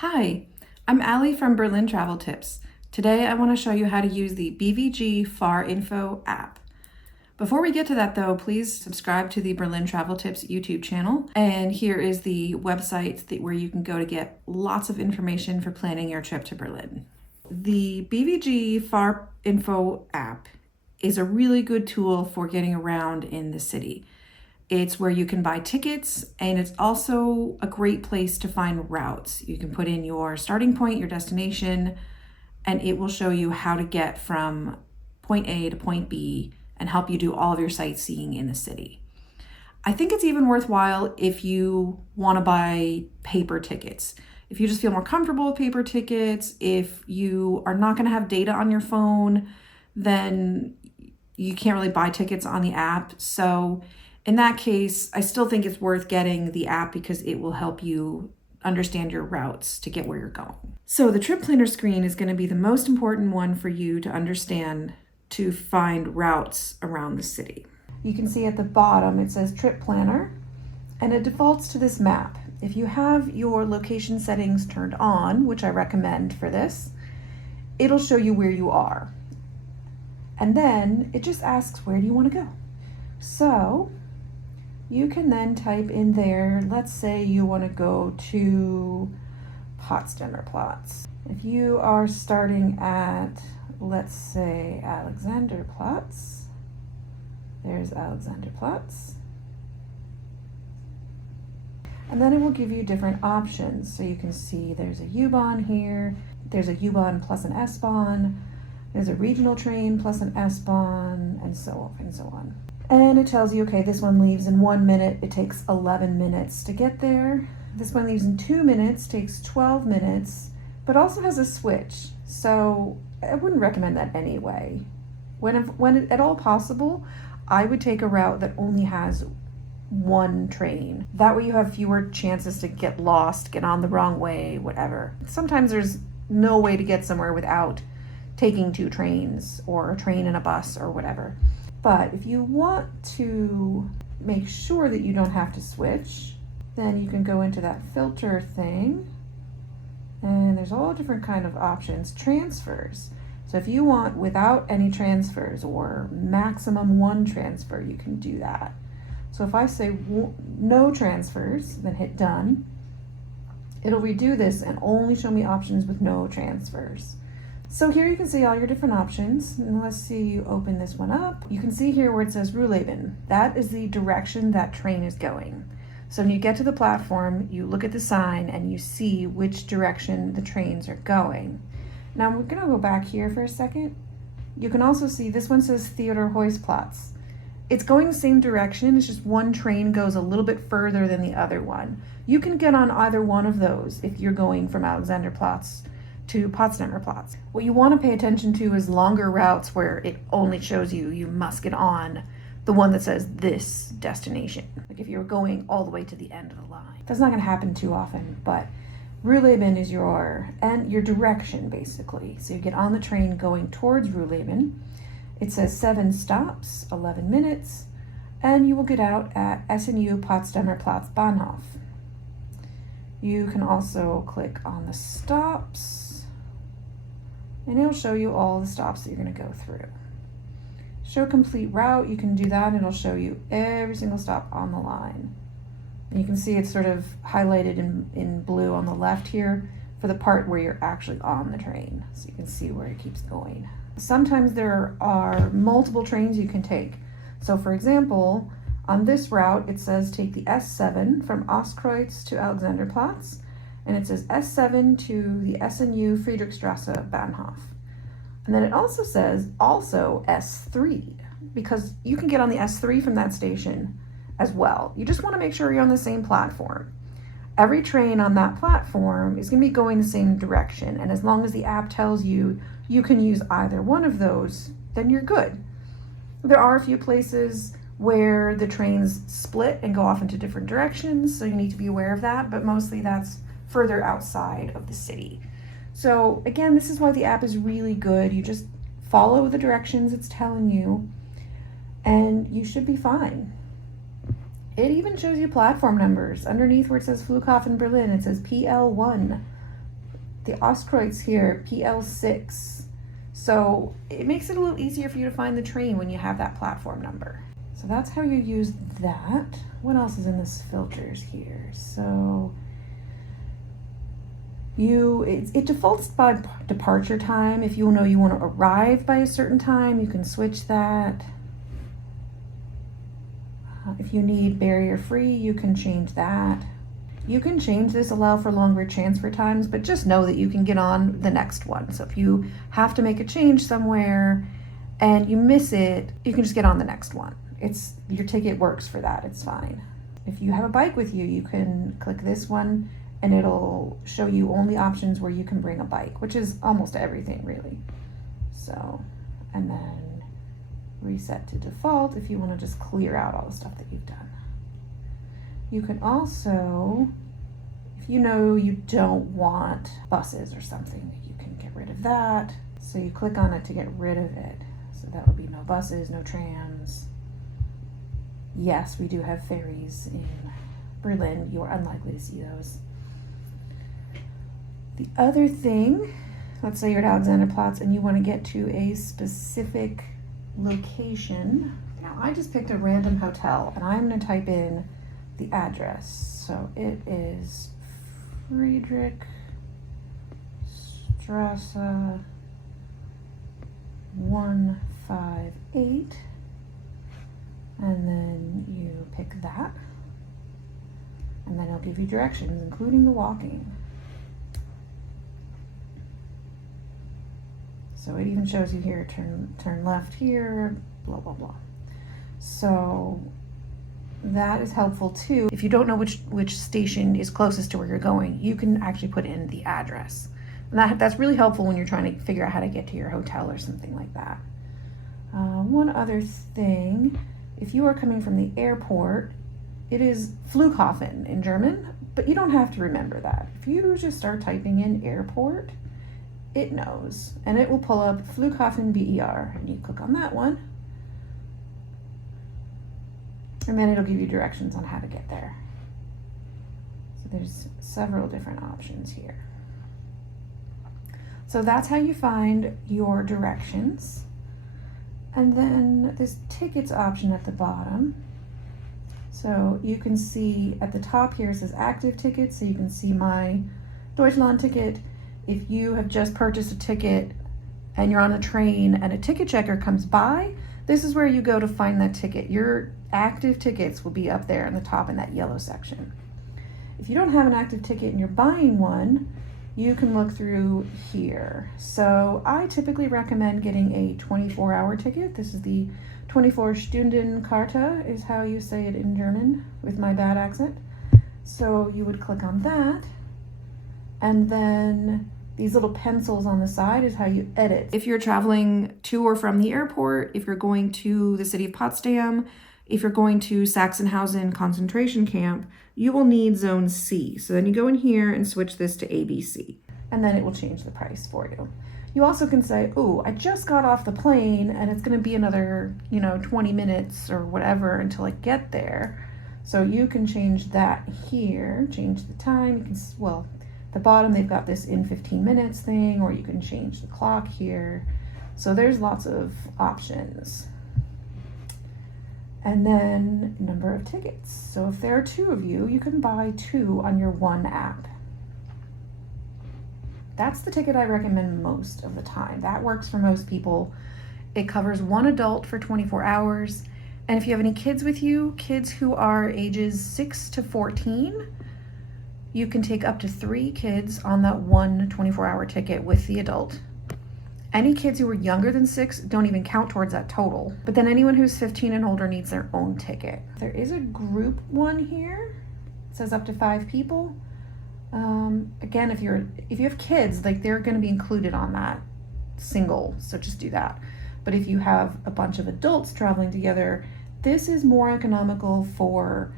Hi, I'm Allie from Berlin Travel Tips. Today I want to show you how to use the BVG Fahrinfo app. Before we get to that though, please subscribe to the Berlin Travel Tips YouTube channel. And here is the website where you can go to get lots of information for planning your trip to Berlin. The BVG Fahrinfo app is a really good tool for getting around in the city. It's where you can buy tickets, and it's also a great place to find routes. You can put in your starting point, your destination, and it will show you how to get from point A to point B and help you do all of your sightseeing in the city. I think it's even worthwhile if you want to buy paper tickets. If you just feel more comfortable with paper tickets, if you are not going to have data on your phone, then you can't really buy tickets on the app. So in that case, I still think it's worth getting the app because it will help you understand your routes to get where you're going. So the trip planner screen is going to be the most important one for you to understand to find routes around the city. You can see at the bottom it says trip planner, and it defaults to this map. If you have your location settings turned on, which I recommend for this, it'll show you where you are. And then it just asks, where do you want to go? So you can then type in there, let's say you want to go to Potsdamer Platz. If you are starting at, let's say, Alexanderplatz, there's Alexanderplatz. And then it will give you different options. So you can see there's a U-Bahn here, there's a U-Bahn plus an S-Bahn, there's a regional train plus an S-Bahn, and so on and so on. And it tells you, okay, this one leaves in 1 minute. It takes 11 minutes to get there. This one leaves in 2 minutes, takes 12 minutes, but also has a switch. So I wouldn't recommend that anyway. When at all possible, I would take a route that only has one train. That way you have fewer chances to get lost, get on the wrong way, whatever. Sometimes there's no way to get somewhere without taking 2 trains or a train and a bus or whatever. But if you want to make sure that you don't have to switch, then you can go into that filter thing, and there's all different kind of options. Transfers. So if you want without any transfers or maximum 1 transfer, you can do that. So if I say no transfers, then hit done, it'll redo this and only show me options with no transfers. So here you can see all your different options. And let's see, you open this one up. You can see here where it says Ruhleben. That is the direction that train is going. So when you get to the platform, you look at the sign and you see which direction the trains are going. Now we're gonna go back here for a second. You can also see this one says Theodor-Heuss-Platz. It's going the same direction, it's just one train goes a little bit further than the other one. You can get on either one of those if you're going from Alexanderplatz to Potsdamer Platz. What you want to pay attention to is longer routes where it only shows you must get on the one that says this destination. Like if you're going all the way to the end of the line. That's not going to happen too often, but Ruhleben is your direction basically. So you get on the train going towards Ruhleben. It says 7 stops, 11 minutes, and you will get out at SNU Potsdamer Platz Bahnhof. You can also click on the stops, and it'll show you all the stops that you're going to go through. Show complete route, you can do that, and it'll show you every single stop on the line. And you can see it's sort of highlighted in blue on the left here for the part where you're actually on the train. So you can see where it keeps going. Sometimes there are multiple trains you can take. So for example, on this route, it says take the S7 from Ostkreuz to Alexanderplatz, and it says S7 to the SNU Friedrichstrasse Bahnhof. And then it also says also S3, because you can get on the S3 from that station as well. You just want to make sure you're on the same platform. Every train on that platform is going to be going the same direction, and as long as the app tells you you can use either one of those, then you're good. There are a few places where the trains split and go off into different directions, so you need to be aware of that, but mostly that's further outside of the city. So again, this is why the app is really good. You just follow the directions it's telling you, and you should be fine. It even shows you platform numbers. Underneath where it says Flughafen Berlin, it says PL1. The Ostkreuz here, PL6. So it makes it a little easier for you to find the train when you have that platform number. So that's how you use that. What else is in this filters here? So it defaults by departure time. If you know you want to arrive by a certain time, you can switch that. If you need barrier free, you can change that. You can change this, allow for longer transfer times, but just know that you can get on the next one. So if you have to make a change somewhere and you miss it, you can just get on the next one. Your ticket works for that, it's fine. If you have a bike with you, you can click this one and it'll show you only options where you can bring a bike, which is almost everything really. So, and then reset to default if you want to just clear out all the stuff that you've done. You can also, if you know you don't want buses or something, you can get rid of that. So you click on it to get rid of it. So that would be no buses, no trams. Yes, we do have ferries in Berlin. You're unlikely to see those. The other thing, let's say you're at Alexanderplatz and you want to get to a specific location. Now I just picked a random hotel and I'm going to type in the address. So it is Friedrichstrasse 158, and then you pick that, and then it'll give you directions, including the walking. So it even shows you here, turn left here, blah, blah, blah. So that is helpful too. If you don't know which station is closest to where you're going, you can actually put in the address. And that's really helpful when you're trying to figure out how to get to your hotel or something like that. One other thing, if you are coming from the airport, it is Flughafen in German, but you don't have to remember that. If you just start typing in airport, it knows, and it will pull up Flughafen BER, and you click on that one, and then it'll give you directions on how to get there. So there's several different options here. So that's how you find your directions. And then this tickets option at the bottom. So you can see at the top here it says active tickets, so you can see my Deutschland ticket. If you have just purchased a ticket and you're on a train and a ticket checker comes by, this is where you go to find that ticket. Your active tickets will be up there in the top in that yellow section. If you don't have an active ticket and you're buying one, you can look through here. So I typically recommend getting a 24-hour ticket. This is the 24-Stunden-Karte is how you say it in German with my bad accent. So you would click on that, and then these little pencils on the side is how you edit. If you're traveling to or from the airport, if you're going to the city of Potsdam, if you're going to Sachsenhausen concentration camp, you will need zone C. So then you go in here and switch this to ABC, and then it will change the price for you. You also can say, oh, I just got off the plane and it's gonna be another, 20 minutes or whatever until I get there. So you can change that here, change the time. You can, well, at the bottom, they've got this in 15 minutes thing, or you can change the clock here. So there's lots of options. And then number of tickets. So if there are two of you, you can buy two on your one app. That's the ticket I recommend most of the time. That works for most people. It covers one adult for 24 hours. And if you have any kids with you, kids who are ages 6 to 14, you can take up to 3 kids on that one 24-hour ticket with the adult. Any kids who are younger than 6 don't even count towards that total. But then anyone who's 15 and older needs their own ticket. There is a group one here. It says up to 5 people. Again, if you have kids, like they're going to be included on that single, so just do that. But if you have a bunch of adults traveling together, this is more economical for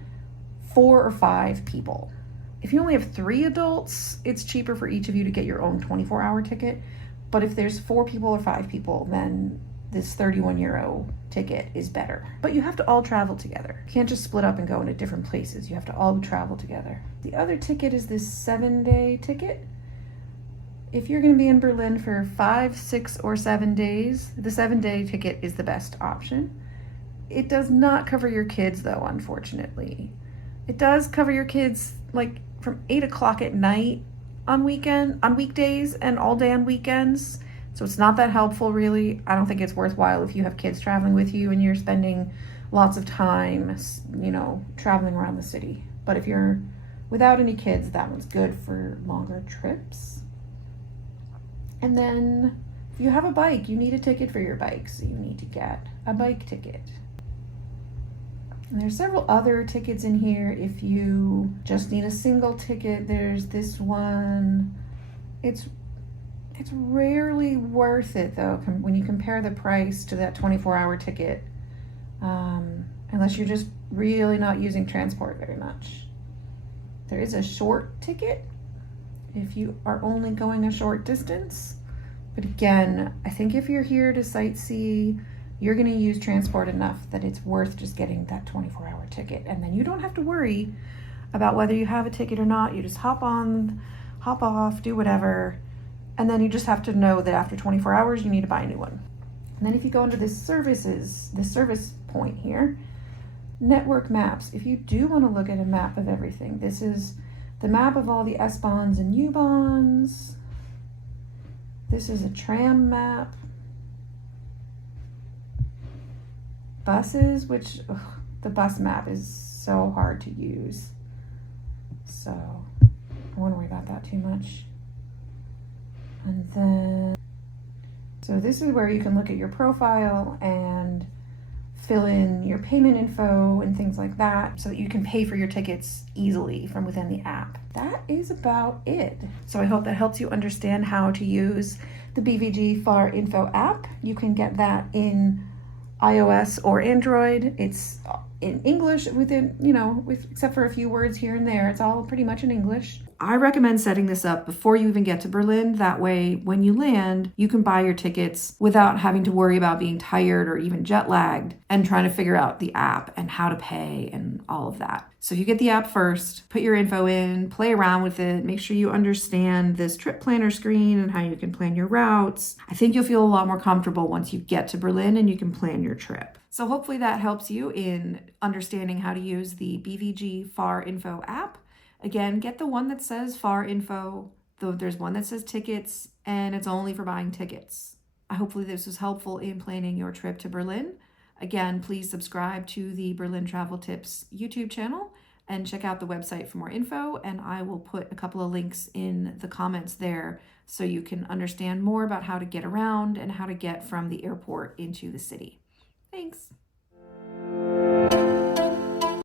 4 or 5 people. If you only have 3 adults, it's cheaper for each of you to get your own 24-hour ticket. But if there's 4 people or 5 people, then this 31 euro ticket is better. But you have to all travel together. You can't just split up and go into different places. You have to all travel together. The other ticket is this 7-day ticket. if you're going to be in Berlin for 5, 6, or 7 days, the 7-day ticket is the best option. It does not cover your kids though, unfortunately. It does cover your kids like from 8 o'clock at night on weekdays and all day on weekends. So it's not that helpful really. I don't think it's worthwhile if you have kids traveling with you and you're spending lots of time, traveling around the city. But if you're without any kids, that one's good for longer trips. And then if you have a bike, you need a ticket for your bike, so you need to get a bike ticket. And there's several other tickets in here. If you just need a single ticket, there's this one. It's rarely worth it though when you compare the price to that 24-hour ticket, unless you're just really not using transport very much. There is a short ticket if you are only going a short distance. But again, I think if you're here to sightsee, you're going to use transport enough that it's worth just getting that 24-hour ticket. And then you don't have to worry about whether you have a ticket or not. You just hop on, hop off, do whatever. And then you just have to know that after 24 hours, you need to buy a new one. And then if you go into this service point here, network maps. If you do want to look at a map of everything, this is the map of all the S-Bahns and U-Bahns. This is a tram map. Buses, which the bus map is so hard to use. So I won't worry about that too much. And then, so this is where you can look at your profile and fill in your payment info and things like that so that you can pay for your tickets easily from within the app. That is about it. So I hope that helps you understand how to use the BVG Fahrinfo app. You can get that in iOS or Android. It's in English except for a few words here and there. It's all pretty much in English. I recommend setting this up before you even get to Berlin. That way, when you land, you can buy your tickets without having to worry about being tired or even jet lagged and trying to figure out the app and how to pay and all of that. So if you get the app first, put your info in, play around with it, make sure you understand this trip planner screen and how you can plan your routes. I think you'll feel a lot more comfortable once you get to Berlin and you can plan your trip. So hopefully that helps you in understanding how to use the BVG Fahrinfo app. Again, get the one that says Fahrinfo, though there's one that says tickets, and it's only for buying tickets. Hopefully this was helpful in planning your trip to Berlin. Again, please subscribe to the Berlin Travel Tips YouTube channel and check out the website for more info, and I will put a couple of links in the comments there so you can understand more about how to get around and how to get from the airport into the city. Thanks.